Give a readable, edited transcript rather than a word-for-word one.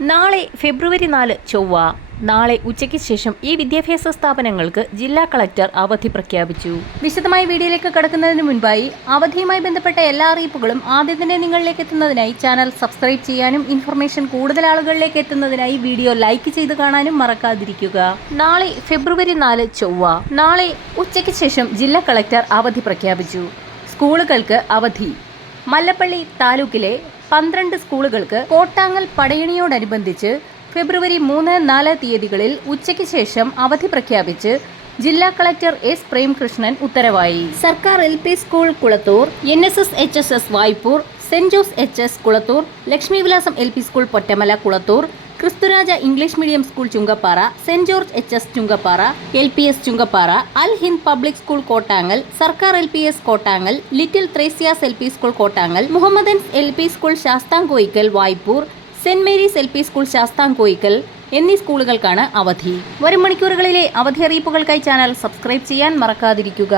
നാളെ ഫെബ്രുവരി 4 ചൊവ്വ. നാളെ ഉച്ചയ്ക്ക് ശേഷം ഈ വിദ്യാഭ്യാസ സ്ഥാപനങ്ങൾക്ക് ജില്ലാ കളക്ടർ അവധി പ്രഖ്യാപിച്ചു. വിശദമായ വീഡിയോയിലേക്ക് കടക്കുന്നതിന് മുൻപായി അവധിയുമായി ബന്ധപ്പെട്ട എല്ലാ അറിയിപ്പുകളും ആദ്യം തന്നെ നിങ്ങളിലേക്ക് എത്തുന്നതിനായി ചാനൽ സബ്സ്ക്രൈബ് ചെയ്യാനും ഇൻഫർമേഷൻ കൂടുതൽ ആളുകളിലേക്ക് എത്തുന്നതിനായി വീഡിയോ ലൈക്ക് ചെയ്ത് കാണാനും മറക്കാതിരിക്കുക. നാളെ ഫെബ്രുവരി 4 ചൊവ്വ. നാളെ ഉച്ചയ്ക്ക് ശേഷം ജില്ലാ കളക്ടർ അവധി പ്രഖ്യാപിച്ചു. സ്കൂളുകൾക്ക് അവധി. മല്ലപ്പള്ളി താലൂക്കിലെ 12 സ്കൂളുകൾക്ക് കോട്ടാങ്ങൽ പടയണിയോടനുബന്ധിച്ച് ഫെബ്രുവരി 3, 4 തീയതികളിൽ ഉച്ചയ്ക്ക് ശേഷം അവധി പ്രഖ്യാപിച്ച് ജില്ലാ കളക്ടർ എസ് പ്രേംകൃഷ്ണൻ ഉത്തരവായി. സർക്കാർ LP school Kulathur, NSS HSS Vaipur, saint Jose HS Kulathur, Lakshmivilasam LP school Pottamala Kulathur, Kristuraja English medium school Chunkappara, saint George HS Chunkappara, LPS Chunkappara, Al Hind public school Kottangal, സർക്കാർ LPS Kottangal, little Thresia's LP school Kottangal, Mohammedans LP school Sasthamkoickal Vaipur, saint Mary's LP school Sasthamkoickal എന്നീ സ്കൂളുകൾക്കാണ് അവധി. വരും മണിക്കൂറുകളിലെ അവധി അറിയിപ്പുകൾക്കായി channel subscribe ചെയ്യാൻ മറക്കാതിരിക്കുക.